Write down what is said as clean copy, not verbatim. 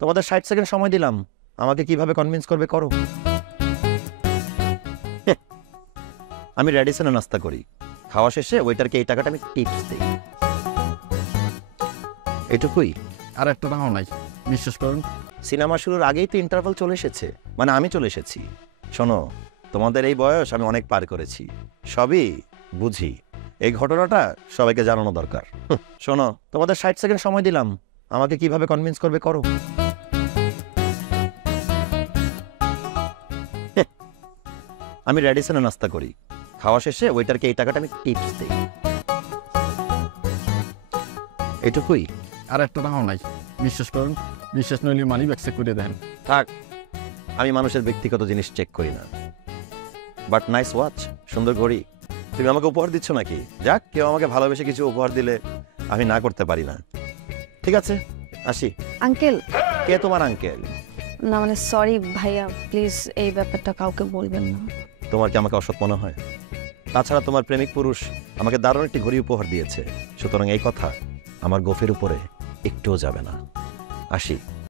তোমাদের 60 সেকেন্ড সময় দিলাম, আমাকে কিভাবে কনভিন্স করবে করো। আমি রেডিসনে নাস্তা করি, খাওয়া শেষে ওয়েটারকে এই টাকাটা আমি টিপস দিই, এটুকুই। আর একটা টাকাও নাই, বিশ্বাস করুন। সিনেমা শুরুর আগেই তো ইন্টারভাল চলে এসেছে, মানে আমি চলে এসেছি। শোনো, তোমাদের এই বয়স আমি অনেক পার করেছি, সবই বুঝি। এই ঘটনাটা সবাইকে জানানো দরকার। শোনো, তোমাদের 60 সেকেন্ড সময় দিলাম, আমাকে কিভাবে কনভিন্স করবে করো। আমি রেডিসনে নাস্তা করি, খাওয়া শেষে ওয়েটারকে এই টাকাটা আমি টিপস দিই, এটুকুই। আর একটা টাকাও নাই, বিশ্বাস করুন। বিশ্বাস নইলে মানি ব্যাগ চেক করে দেন। থাক, আমি মানুষের ব্যক্তিগত জিনিস চেক করি না। বাট নাইস ওয়াচ, সুন্দর ঘড়ি। তুমি আমাকে উপহার দিচ্ছ নাকি? যাক, কেউ আমাকে ভালোবেসে কিছু উপহার দিলে আমি না করতে পারি না। ঠিক আছে, আসি। আঙ্কেল, কে তোমার আঙ্কেল? না মানে সরি ভাইয়া, প্লিজ এই ব্যাপারটা কাউকে বলবেন না। তোমার কি আমাকে অসৎ মনে হয়? তাছাড়া তোমার প্রেমিক পুরুষ আমাকে দারুণ একটি ঘড়ি উপহার দিয়েছে, সুতরাং এই কথা আমার গোফের উপরে একটুও যাবে না। আসি।